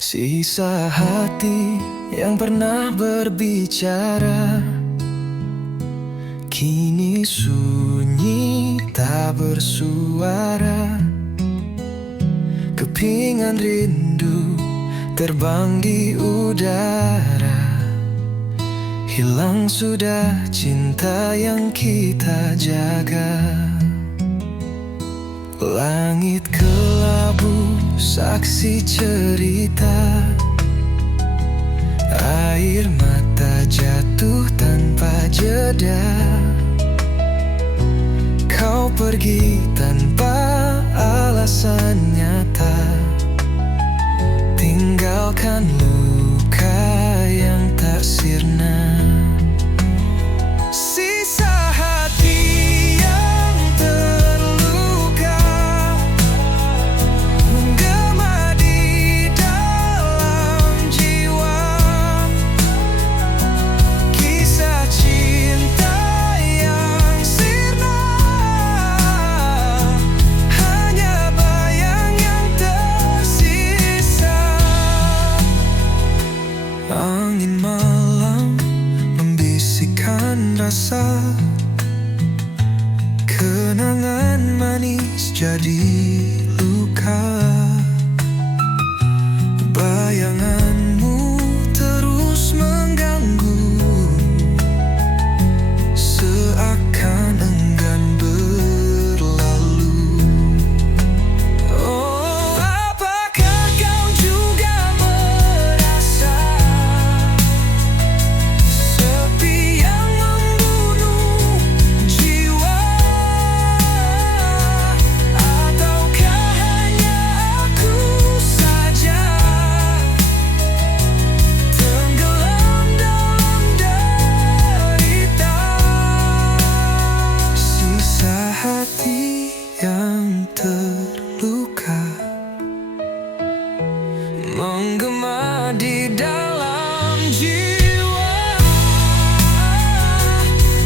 Sisa hati yang pernah berbicara kini sunyi tak bersuara. Kepingan rindu terbang di udara. Hilang sudah cinta yang kita jaga. Langit kelabu saksi cerita. Air mata jatuh tanpa jeda. Kau pergi tanpa alasan nyata. Tinggalkan luka yang tak sirna. Sisa hati yang terluka menggema di dalam jiwa. Kisah cinta yang sirna, hanya bayang yang tersisa. Angin malam membisikkan rasa. Kenangan manis jadi luka. Bayanganmu terus mengganggu, seakan enggan berlalu. Oh, apakah kau juga merasa sepi yang membunuh jiwa? Ataukah hanya aku saja tenggelam dalam derita? Sisa hati yang terluka menggema di dalam jiwa.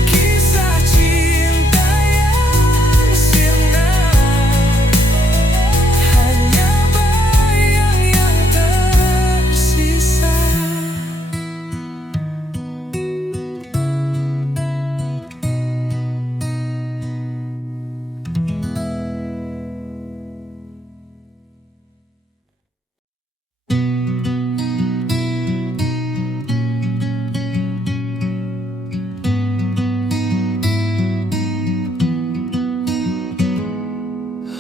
Kisah cinta yang sirna, hanya bayang yang tersisa.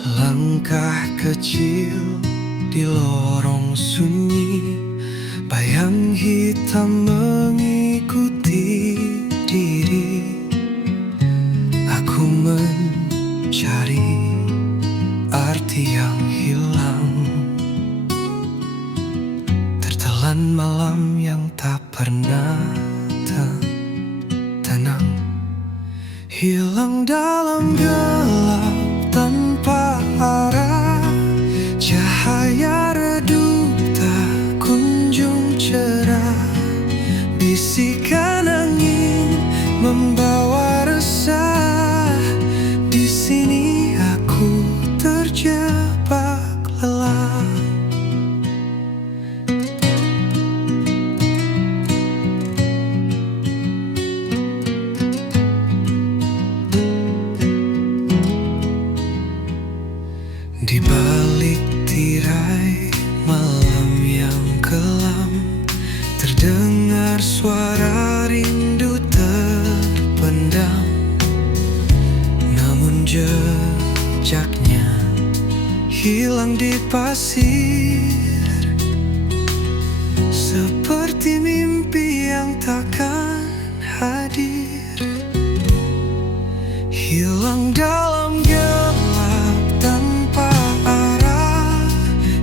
Langkah kecil di lorong sunyi, bayang hitam mengikuti diri. Aku mencari arti yang hilang, tertelan malam yang tak pernah tenang. Hilang dalam gelap tanpa arah. Cahaya redup tak kunjung cerah. Bisikan angin membawa resah. Di sini aku terjebak lelah. Di balik tirai malam yang kelam, terdengar suara rindu terpendam. Namun jejaknya hilang di pasir, seperti mimpi yang takkan hadir. Hilang dalam gelap tanpa arah.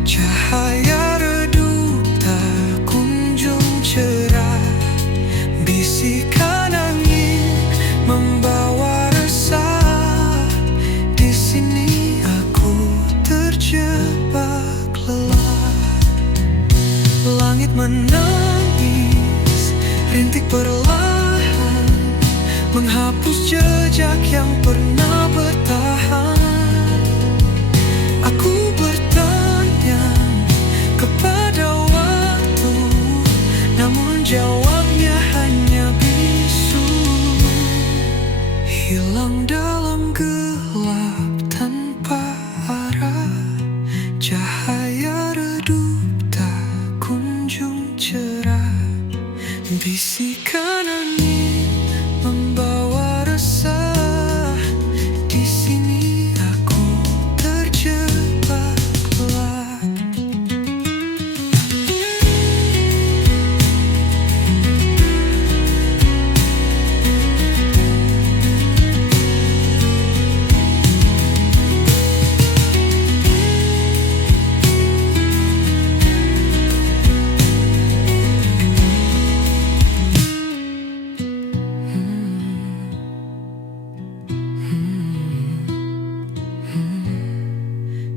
Cahaya redup tak kunjung cerah. Bisikan angin membawa resah. Di sini aku terjebak lelah. Langit menangis, rintik perlahan menghapus jejak yang pernah bertahan. Aku bertanya kepada jawabnya hanya bisu, hilang dalam gelap tanpa arah. Cahaya redup tak kunjung cerah. Bisikan angin membawa resah. Di sini aku terjebak gelap.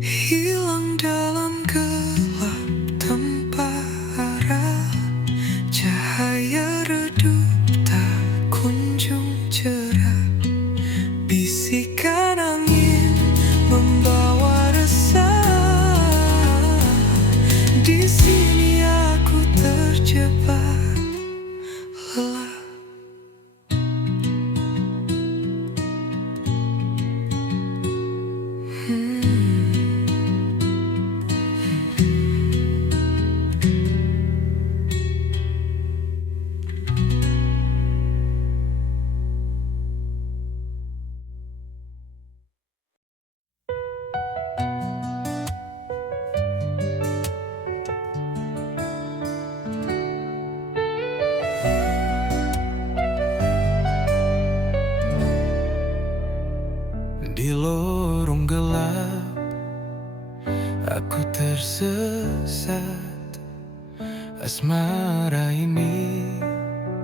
Hilang dalam gelap tanpa arah. Cahaya redup tak kunjung cerah. Bisikan angin membawa resah. Di sini aku terjebak lelah. Di lorong gelap aku tersesat. Asmara ini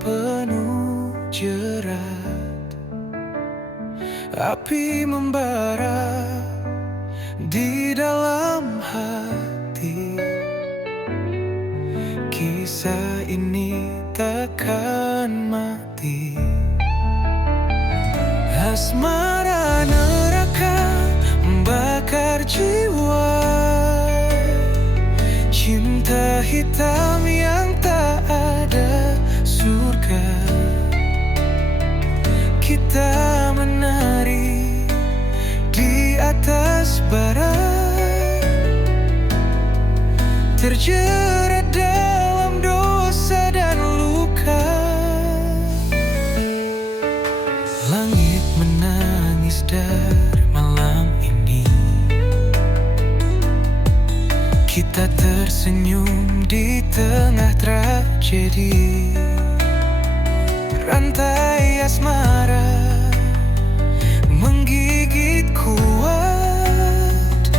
penuh jerat. Api membara di dalam hati. Kisah ini takkan mati. Asmara neraka membakar jiwa. Cinta hitam yang tak ada surga. Kita menari di atas bara, terjerat dalam dosa dan luka. Langit menangis dari malam ini. Kita tersenyum di tengah tragedi. Rantai asmara menggigit kuat,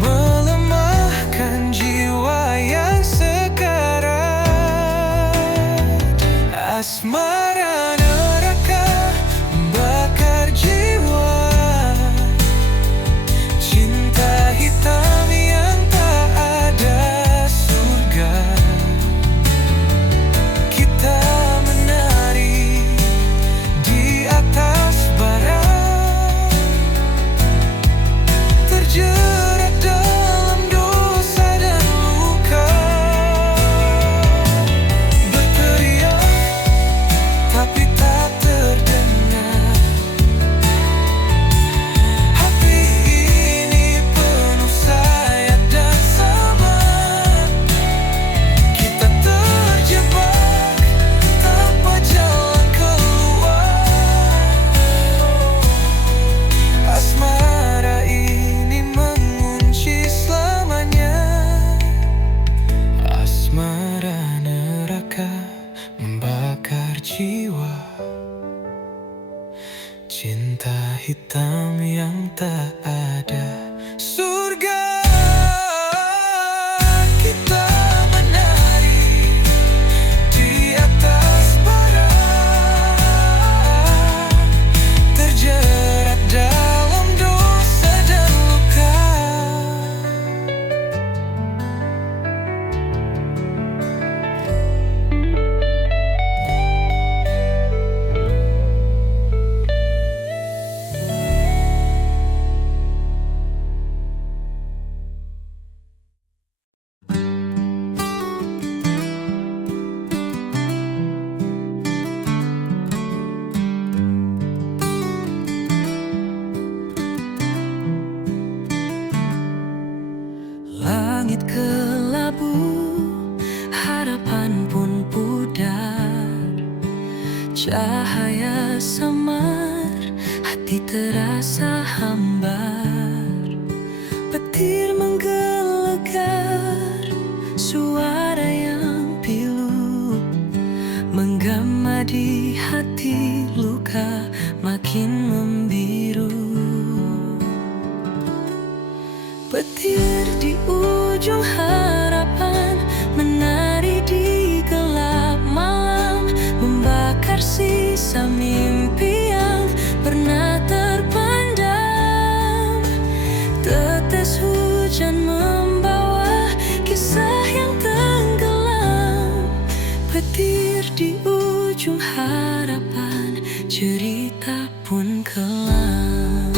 melemahkan jiwa yang sekarat. Asmara neraka membakar jiwa. Cinta hitam yang tak ada surga. Kita menari di atas bara, terjerat dalam dosa dan luka. Berteriak tapi tak terdengar. Hati ini penuh sayap dan sabar. Kita terjebak tanpa jalan keluar. Asmara ini mengunci selamanya. Asmara neraka membakar jiwa. Cinta hitam yang tak ada surga. Kita menari di atas bara, terjerat dalam dosa dan luka. Cahaya samar, hati terasa hambar. Petir menggelegar, suara yang pilu menggema di hati, luka makin membiru. Petir di ujung harapan menari di gelap malam, membakar sisa mimpi yang pernah terpendam. Tetes hujan membawa kisah yang tenggelam. Petir di ujung harapan, cerita pun kelam.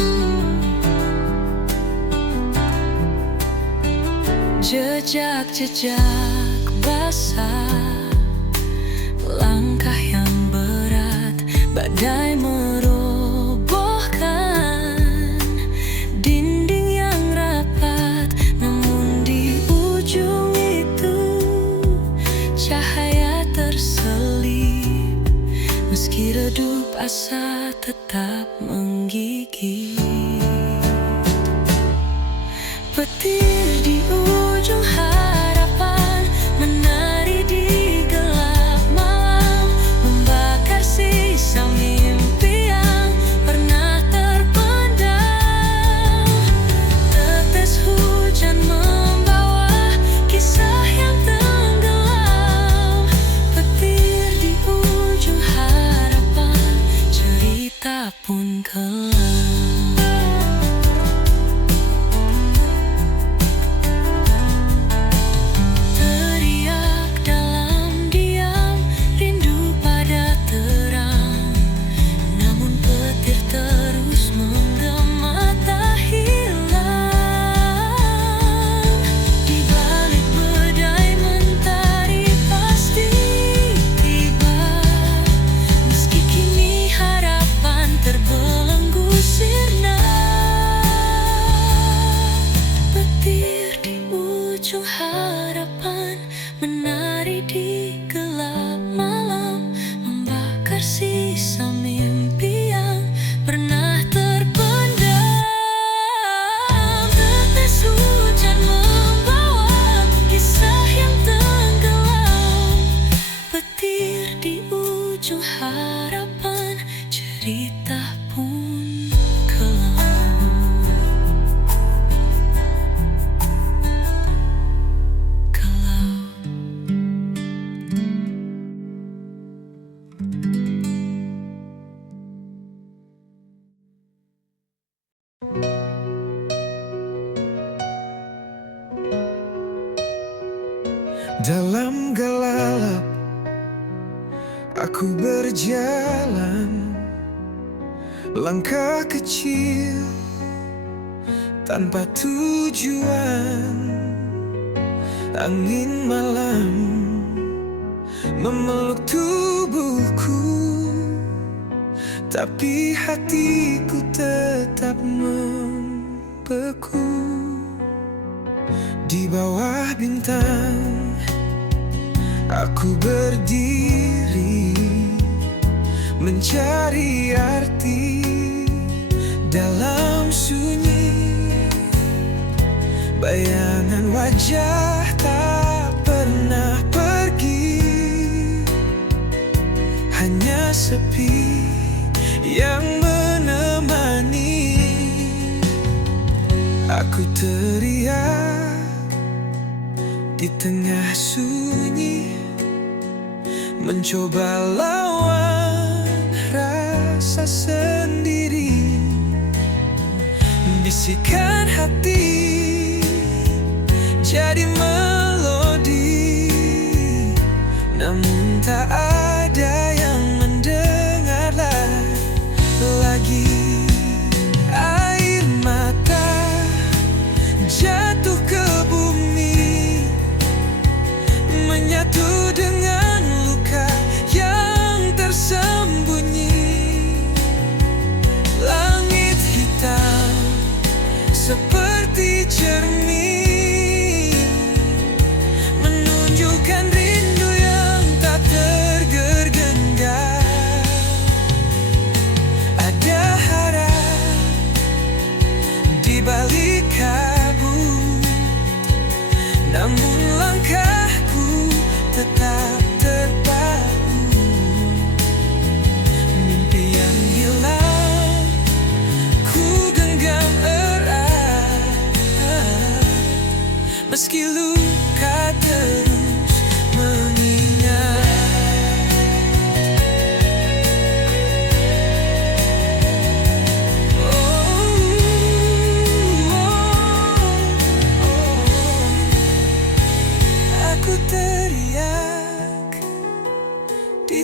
Jejak-jejak basah, langkah yang berat, badai merobohkan dinding yang rapat. Namun di ujung itu cahaya terselip, meski redup asa tetap menggigit. Petir di ujung harapan menari di gelap malam, membakar sisa mimpi yang pernah terpendam. Tetes hujan membawa kisah yang tenggelam. Petir di ujung harapan, cerita pun kelam. Harapan menari di gelap malam, membakar sisa mimpi yang pernah terpendam. Tetes hujan membawa kisah yang tenggelam. Petir di ujung harapan, cerita pun kelam. Dalam gelap aku berjalan, langkah kecil tanpa tujuan. Angin malam memeluk tubuhku, tapi hatiku tetap membeku. Di bawah bintang aku berdiri, mencari arti dalam sunyi. Bayangan wajah tak pernah pergi, hanya sepi yang menemani. Aku teriak di tengah sunyi, mencoba lawan rasa sendiri. Bisikan hati jadi melodi, namun tak ada yang mendengar lagi. Air mata jatuh ke bumi, menyatu dengan luka yang tersembunyi. Langit hitam seperti cermin, menunjukkan rindu yang tak tergenggam.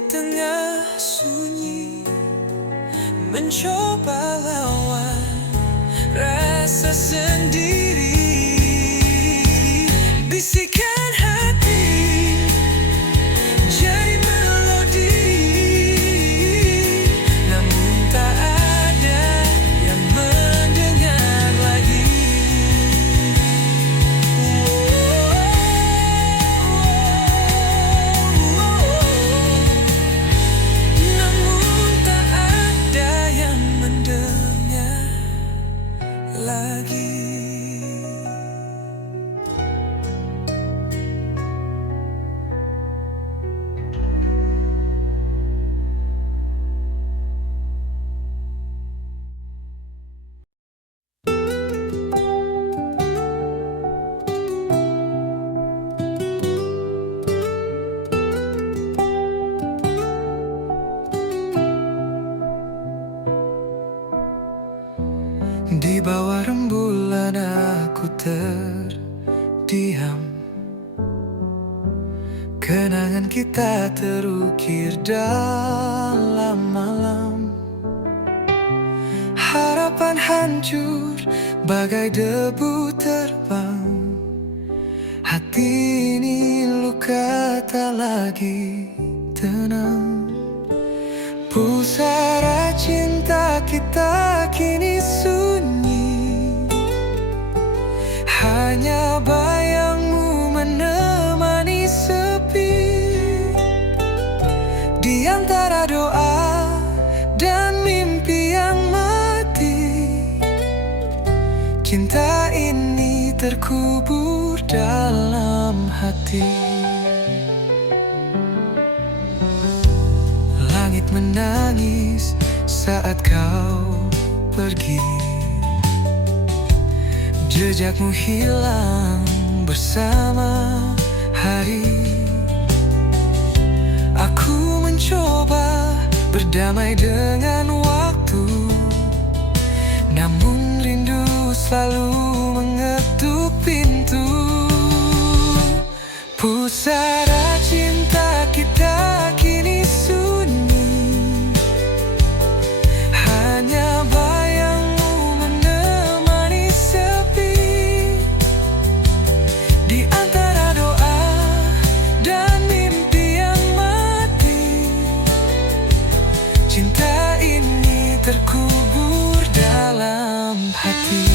tengah sunyi, mencoba lawan rasa sendiri. Bisikan hati jadi melodi, namun tak ada yang mendengar lagi. Namun tak ada yang mendengar lagi. Di bawah rembulan aku terdiam, kenangan kita terukir dalam malam. Harapan hancur bagai debu terbang, hati ini luka tak lagi tenang. Pusara cinta kita kini sunyi, hanya bayangmu menemani sepi. Di antara doa dan mimpi yang mati, cinta ini terkubur dalam hati. Langit menangis saat kau pergi, jejakmu hilang bersama hari. Aku mencoba berdamai dengan waktu, namun rindu selalu mengetuk pintu. Pusara cinta kita kini sunyi, hanya bayangmu menemani sepi. Di antara doa dan mimpi yang mati, cinta ini terkubur dalam hati.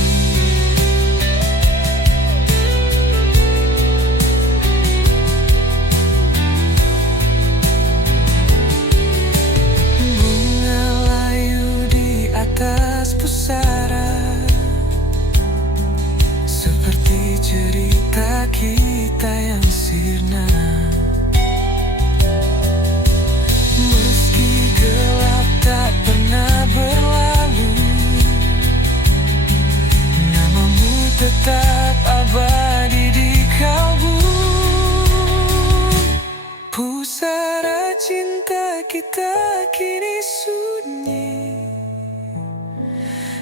Atas pusara, seperti cerita kita yang sirna. Meski gelap tak pernah berlalu, namamu tetap abadi di kalbu. Pusara cinta kita kini sunyi,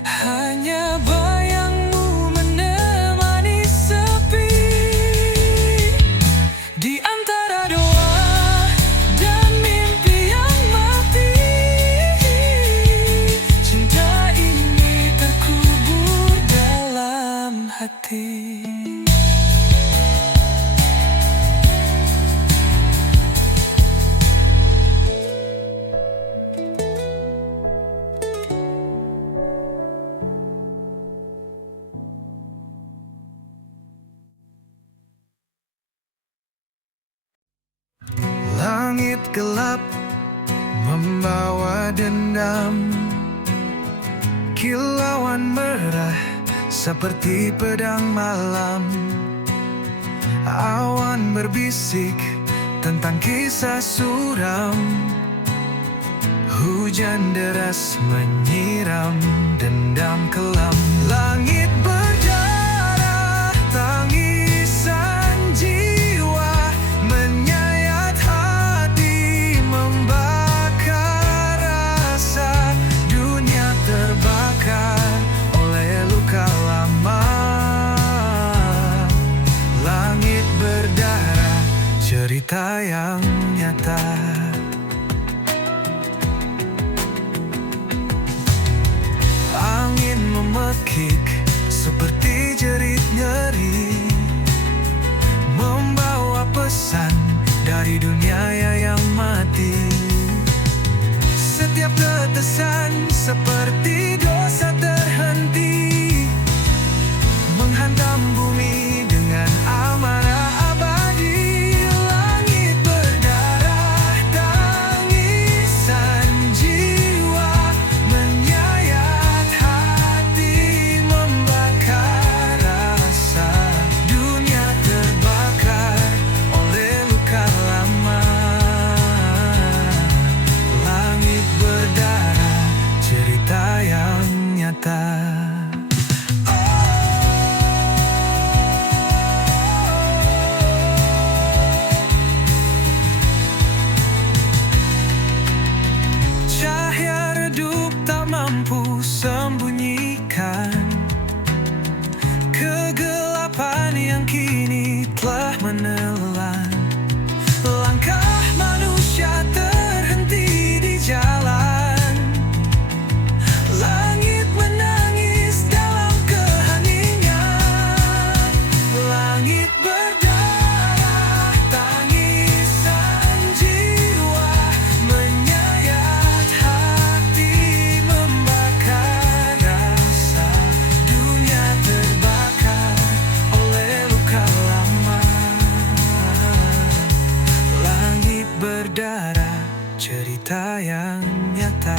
hanya bayangmu menemani sepi. Di antara doa dan mimpi yang mati, cinta ini terkubur dalam hati. Langit gelap membawa dendam, kilauan merah seperti pedang malam. Awan berbisik tentang kisah suram, hujan deras menyiram dendam kelam. Langit berdarah, tangisan jiwa menyayat hati, membakar rasa. Dunia terbakar oleh luka lama. Langit berdarah, cerita yang nyata. angin memekik seperti jerit ngeri, membawa pesan dari dunia yang mati. Setiap tetesan seperti dosa terhenti, menghantam bumi dengan amarah abadi. Langit berdarah, tangisan jiwa menyayat hati, membakar rasa. Dunia terbakar oleh luka lama. Langit berdarah, cerita yang nyata. Cahaya redup tak mampu sembunyikan kegelapan yang kini telah menelan. Langkah manusia terhenti di jalan. Langit menangis dalam keheningan. Langit berdarah, tangisan jiwa menyayat hati, membakar rasa. Dunia terbakar oleh luka lama. Langit berdarah, cerita yang nyata.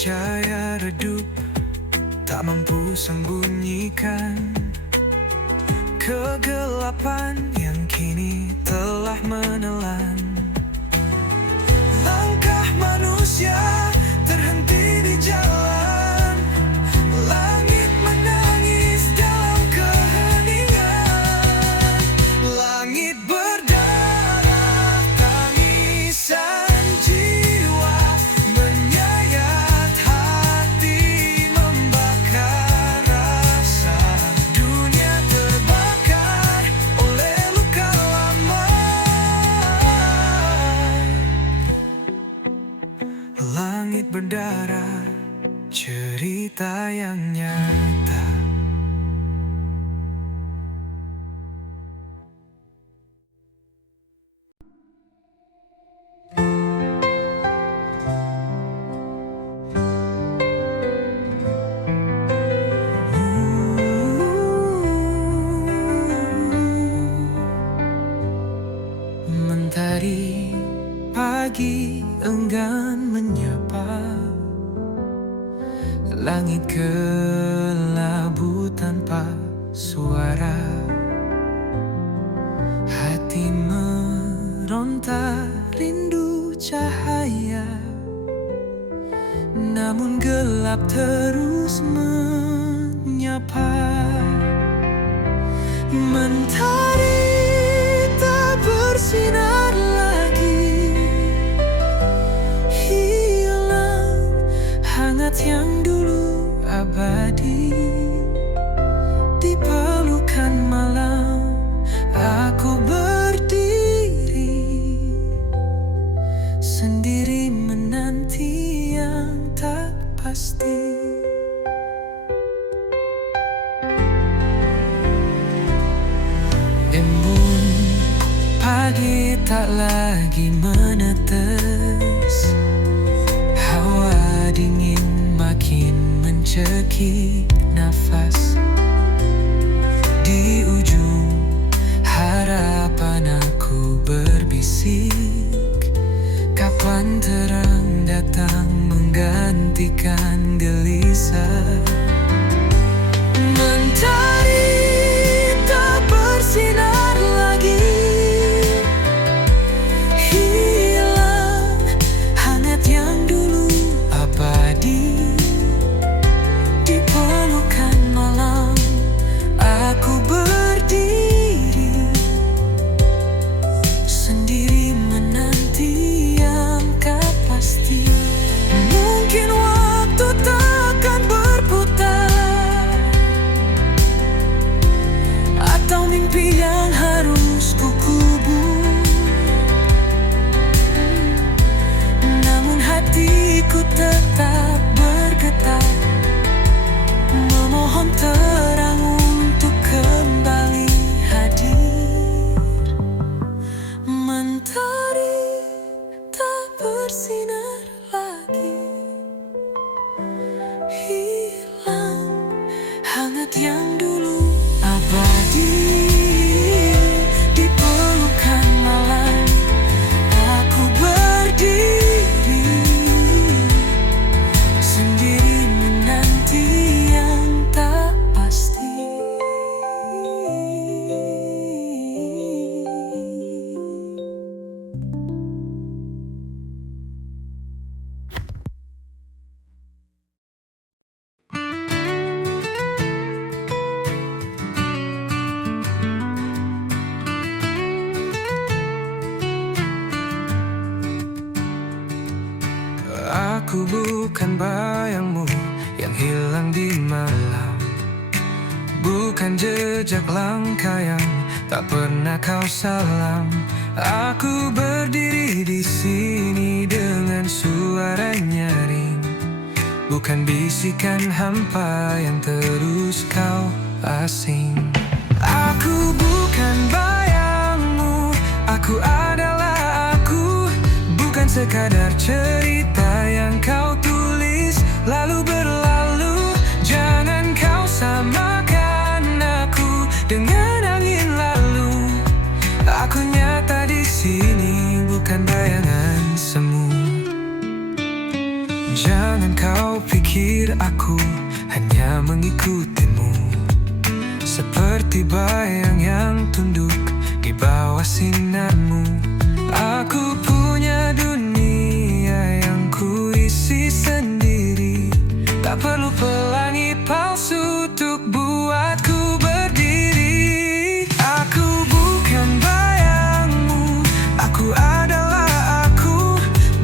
Cahaya redup tak mampu sembunyikan kegelapan yang kini telah menelan. Langkah manusia terhenti di jalan. Langit menangis dalam keheningan. Langit berdarah, tangisan jiwa menyayat hati, membakar rasa. Dunia terbakar oleh luka lama. Langit berdarah, cerita yang nyata. Mentari pagi enggan menyapa. Langit kelabu tanpa suara. Hati meronta rindu cahaya, namun gelap terus menyapa. Mentari tak bersinar lagi, hilang hangat yang dulu abadi. Di pelukan malam aku berdiri, sendiri menanti yang tak pasti. Embun pagi tak lagi menetes, hawa dingin makin mencekik nafas. Di ujung harapan aku berbisik, kapan terang datang menggantikan gelisah. Mentari tak bersinar lagi, hilang hangat yang dulu abadi. Di pelukan malam bukan jejak langkah yang tak pernah kau salam. Aku berdiri di sini dengan suara nyaring, bukan bisikan hampa yang terus kau asing. Aku bukan bayangmu, aku adalah aku, bukan sekadar cerita yang kau tulis lalu berlalu. Jangan kau samakan aku dengan angin lalu. Aku nyata di sini, bukan bayangan semu. Jangan kau pikir aku hanya mengikutimu, seperti bayang yang tunduk di bawah sinarmu. Aku punya dunia yang kuisi sendiri, tak perlu pelangi palsu untuk buatku berdiri. Aku bukan bayangmu, aku adalah aku,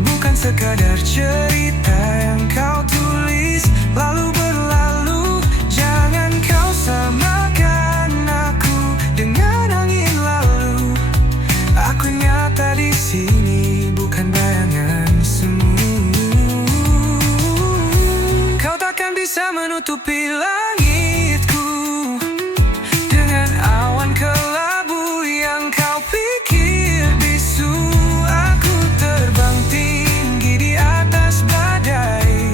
bukan sekadar cerita yang kau tulis lalu berlalu. Jangan kau samakan aku dengan angin lalu. Aku nyata di sini, bukan bayangan semu. Kau takkan bisa menutupi langitku dengan awan kelabu yang kau pikir bisu. Aku terbang tinggi di atas badai,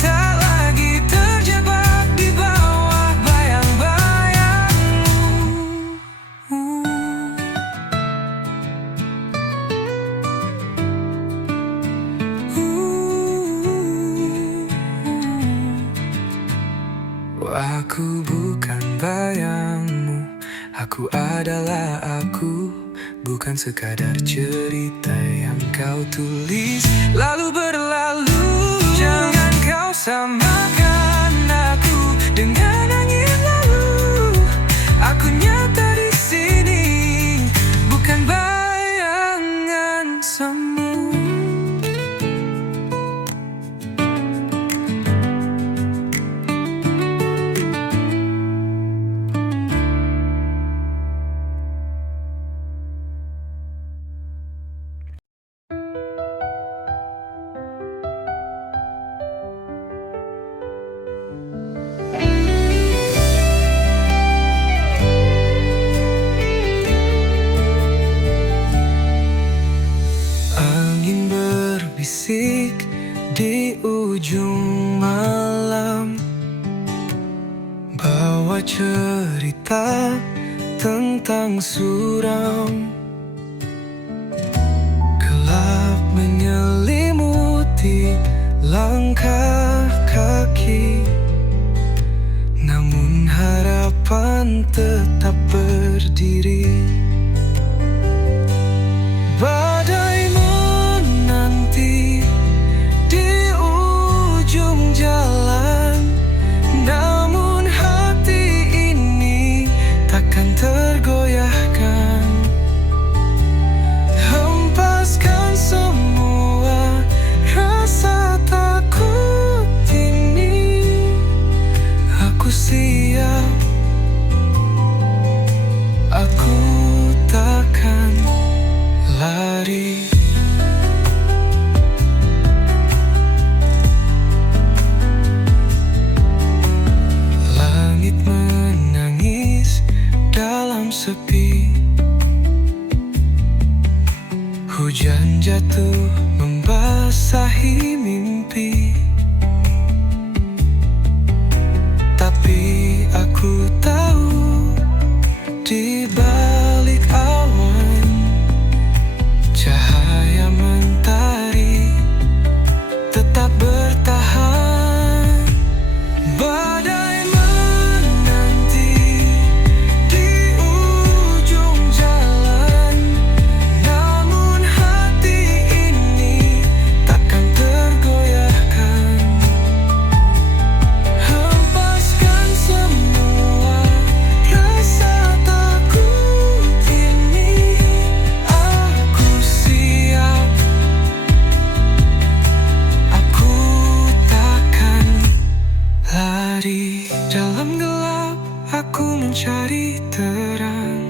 tak lagi terjebak di bawah bayang-bayangmu. Aku bukan bayangmu, aku adalah aku, bukan sekadar cerita yang kau tulis lalu berlalu. Jangan kau samakan aku dengan angin lalu. Aku nyata di sini, bukan bayangan semu. Angin berbisik di ujung malam, bawa cerita tentang suram. Gelap menyelimuti langkah kaki, namun harapan tetap berdiri. Badai menanti di ujung jalan, namun hati ini takkan tergoyahkan. Hempaskan semua rasa takut ini, aku siap, aku takkan lari. Langit menangis dalam sepi, hujan jatuh membasahi mimpi. Tapi aku tahu di balik awan cahaya mentari tetap bertahan. Badai menanti di ujung jalan, namun hati ini takkan tergoyahkan. mencari terang.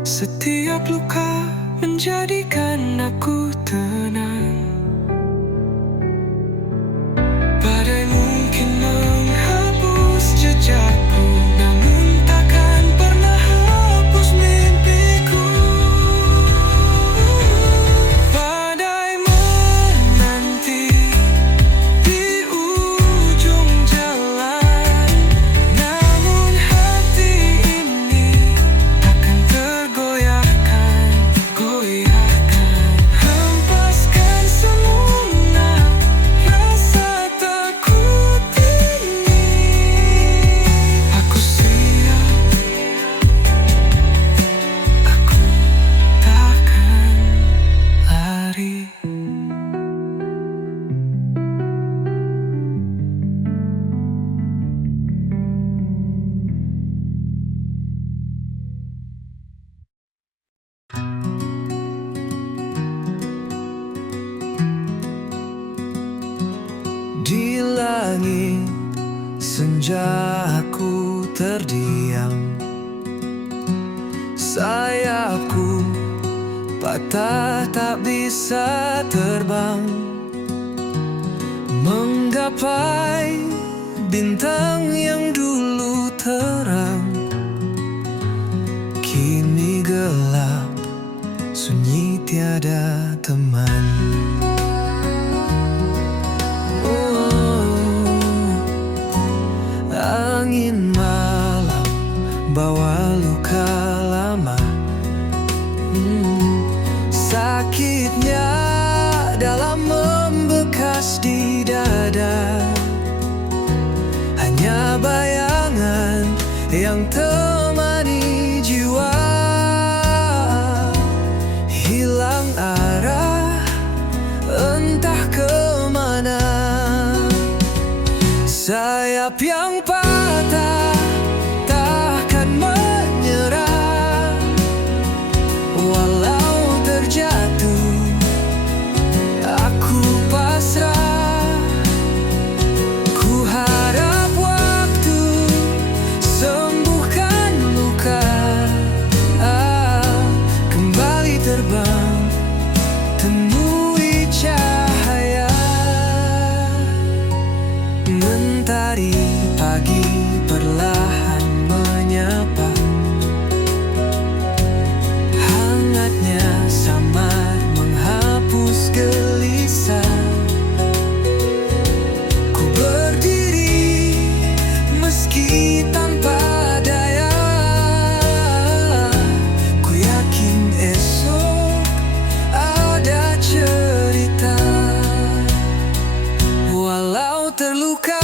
Setiap luka menjadikan aku tenang. Badai mungkin menghapus jejakku, namun takkan pernah hapus mimpiku. Badai menanti di ujung jalan, namun hati ini takkan tergoyahkan. Hempaskan semua rasa takut ini. Aku siap, aku takkan lari. Di langit senja aku terdiam, sayapku patah tak bisa terbang, menggapai bintang yang dulu terang, kini gelap, sunyi tiada teman. Angin malam bawa luka lama, sakitnya dalam membekas di dada. Hanya bayangan yang temani jiwa, hilang arah entah kemana. Sayap yang patah takkan menyerah, walau terjatuh aku pasrah. Ku harap waktu sembuhkan luka, kembali terbang, temui cahaya. Mentari pagi perlahan menyapa, hangatnya samar menghapus gelisah. Ku berdiri meski tanpa daya, ku yakin esok ada cerita. Walau terluka,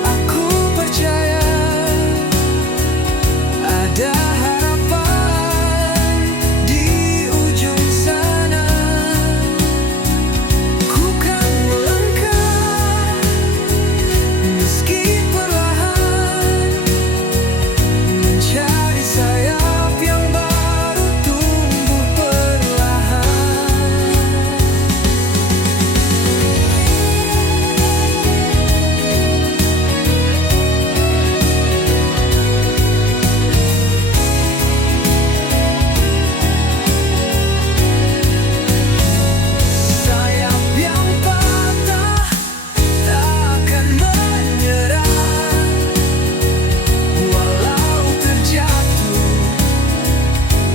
aku percaya ada harapan di ujung sana. Ku kan melangkah meski perlahan, mencari sayap yang baru tumbuh perlahan. Sayap yang patah takkan menyerah, walau terjatuh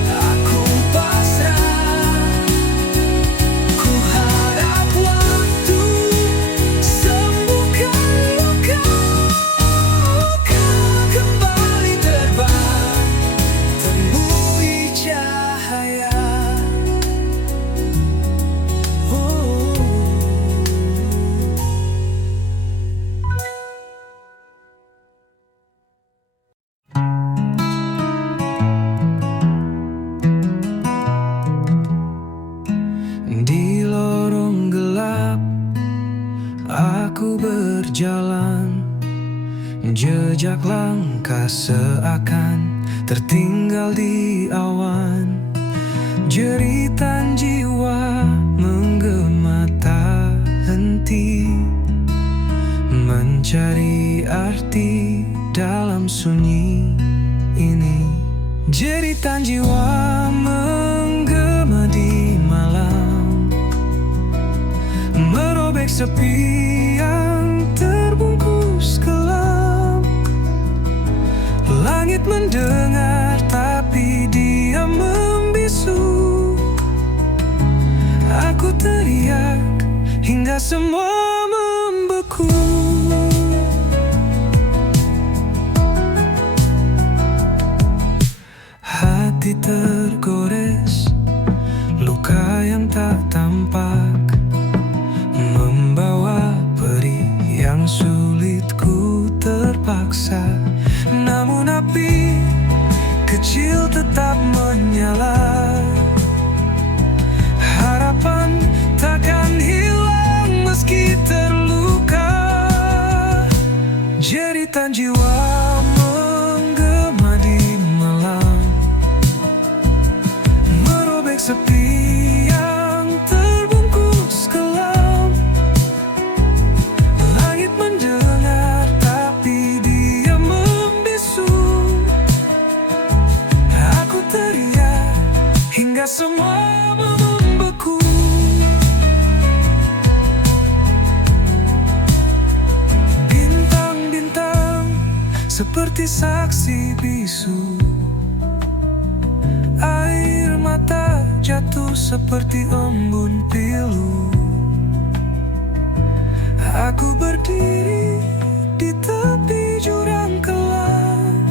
aku pasrah. Ku harap waktu sembuhkan luka, kembali terbang, temui cahaya. Di lorong gelap aku berjalan, jejak langkah seakan tertinggal di awan. Jeritan jiwa menggema tak henti, mencari arti dalam sunyi ini. Jeritan jiwa menggema di malam, merobek sepi yang terbungkus kelam. Langit mendengar tapi dia membisu. Aku teriak hingga semua membeku. Hati tergores, luka yang tak tampak, membawa perih yang sulit ku terpaksa. Namun api kecil tetap menyala. Harapan takkan hilang meski terluka. Jeritan jiwa menggema di malam, merobek sepi yang terbungkus kelam. Langit mendengar tapi dia membisu. Aku teriak hingga semua membeku. Bintang-bintang seperti saksi bisu. Air mata jatuh seperti embun pilu. Aku berdiri di tepi jurang kelam,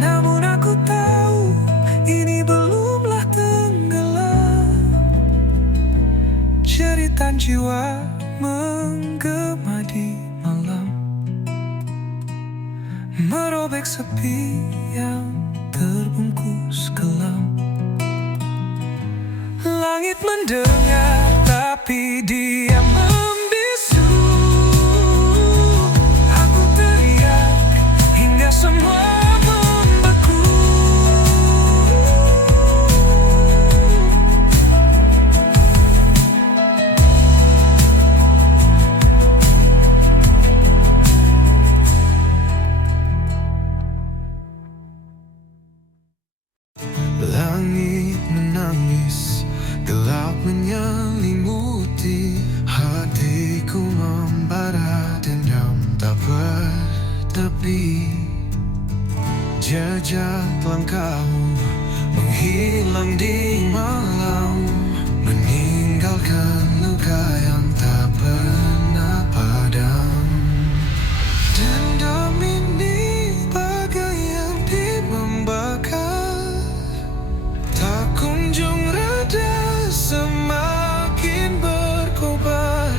namun aku tahu ini belumlah tenggelam. Jeritan jiwa menggema di malam, merobek sepi yang terbungkus kelam. Langit mendengar tapi dia membisu. Aku teriak hingga semua membeku. Langit menangis, gelap menyelimuti. Hatiku membara, dendam tak bertepi. Jejak langkahmu menghilang di malam, meninggalkan luka yang tak pernah padam. Dendam ini bagai api membakar, tak kunjung reda, semakin berkobar.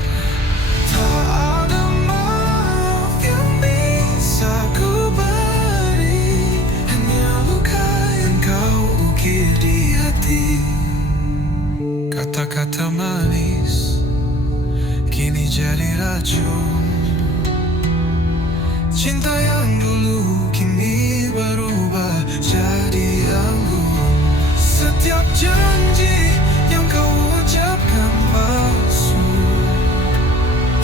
Tak ada maaf yang bisa ku beri, hanya luka yang kau ukir di hati. Kata-kata manis kini jadi racun. Cinta yang dulu kini berubah jadi anggun. Setiap janji yang kau ucapkan palsu,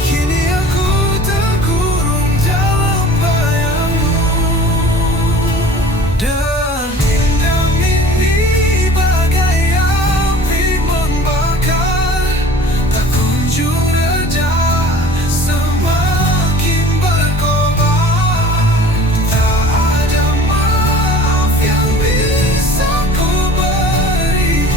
kini aku terkurung dalam bayangmu. Dan dendam ini bagai api membakar, tak kunjung reda, semakin berkobar. Tak ada maaf yang bisa ku beri,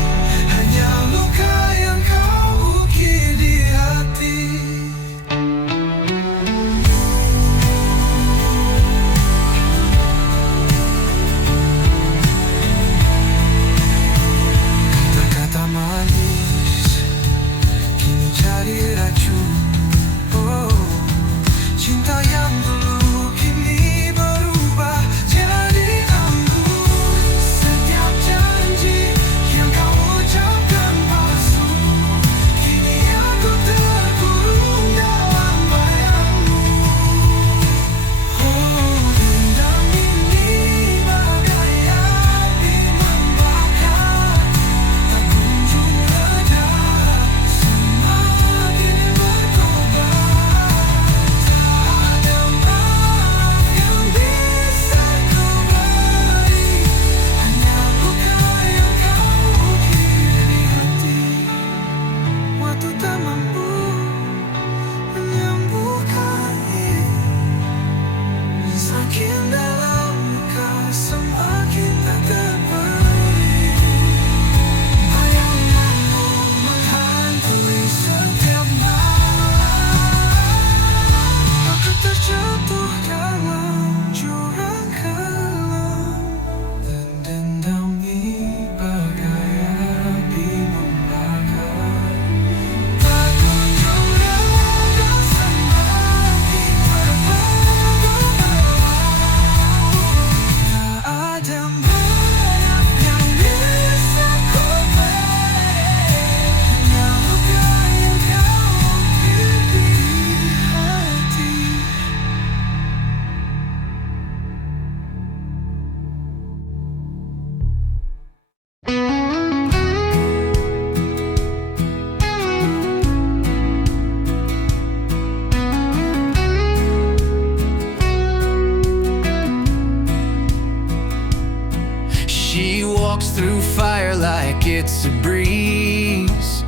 walks through fire like it's a breeze,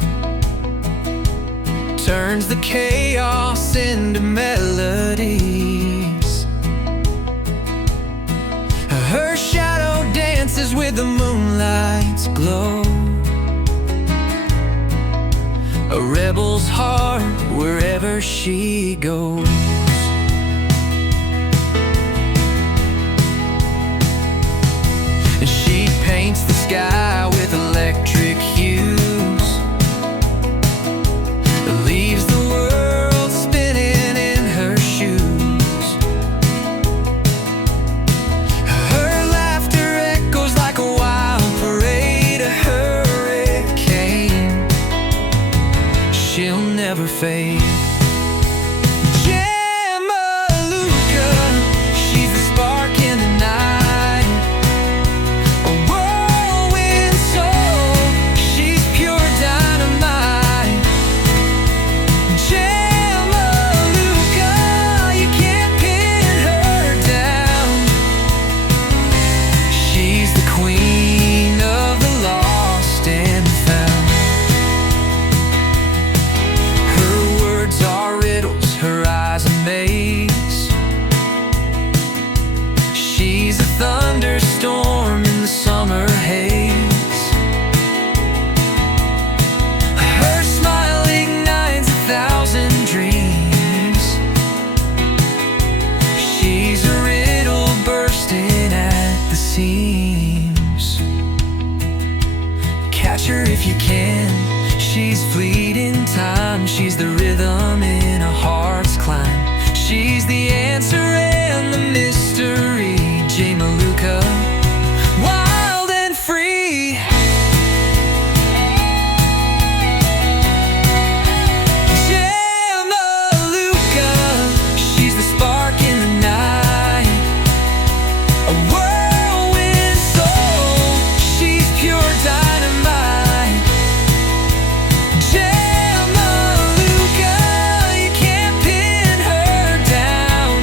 turns the chaos into melodies. Her shadow dances with the moonlight's glow, a rebel's heart wherever she goes. And she paints the sky with electric hues, leaves the world spinning in her shoes. Her laughter echoes like a wild parade, a hurricane. She'll never fade. Jamaluka, she's the spark in the night, a whirlwind soul, she's pure dynamite. Jamaluka, you can't pin her down. She's the queen of the lost and found. Her words are riddles, her eyes a maze. She's a thunderstorm in the summer haze. Her smile ignites 1,000 dreams. She's a riddle bursting at the seams. Catch her if you can, she's fleeting time. She's the rhythm in a heart's climb. She's the answer and the mystery. Jamaluka, wild and free. Jamaluka, she's the spark in the night, a whirlwind soul, she's pure dynamite. Jamaluka, you can't pin her down.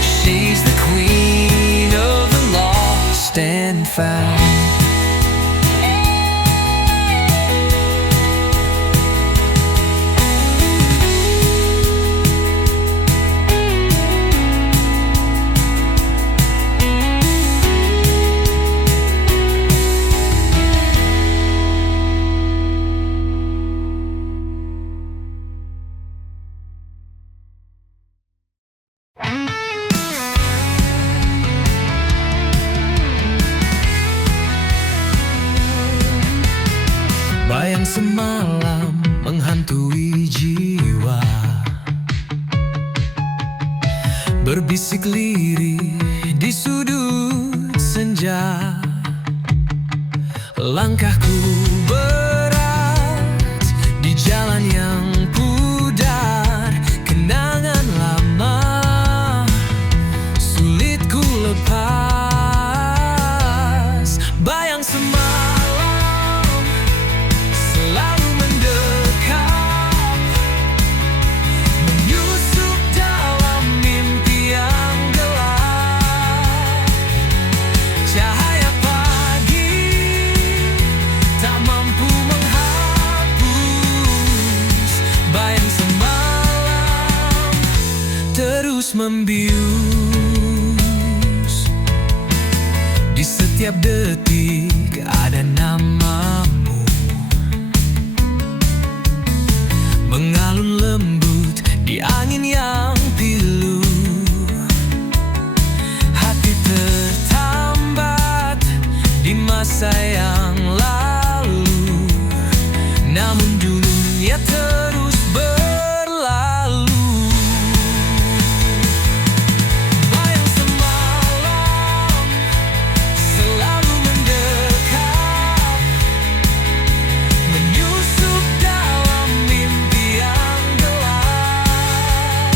She's the queen of the lost and found. Bayang semalam menghantui jiwa, berbisik lirih di sudut senja. Langkahku berat di jalan yang pudar, kenangan lama sulit ku lepas. Bayang semalam selalu mendekat, menyusup dalam mimpi yang gelap. Cahaya pagi tak mampu menghapus bayang semalam, terus membius. Di setiap detik ada namamu, mengalun lembut di angin yang pilu. Hati tertambat di masa yang lalu, namun dunia terus berlalu. Bayang semalam selalu mendekat, menyusup dalam mimpi yang gelap.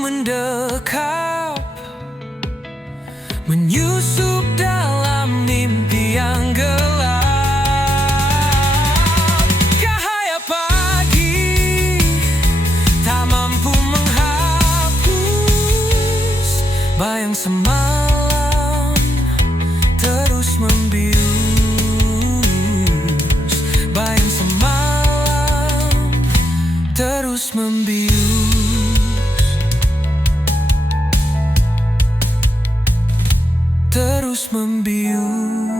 mendekap, menyusup dalam mimpi yang gelap. Cahaya pagi tak mampu menghapus bayang semalam terus membius. Bayang semalam terus membius. Terus membius.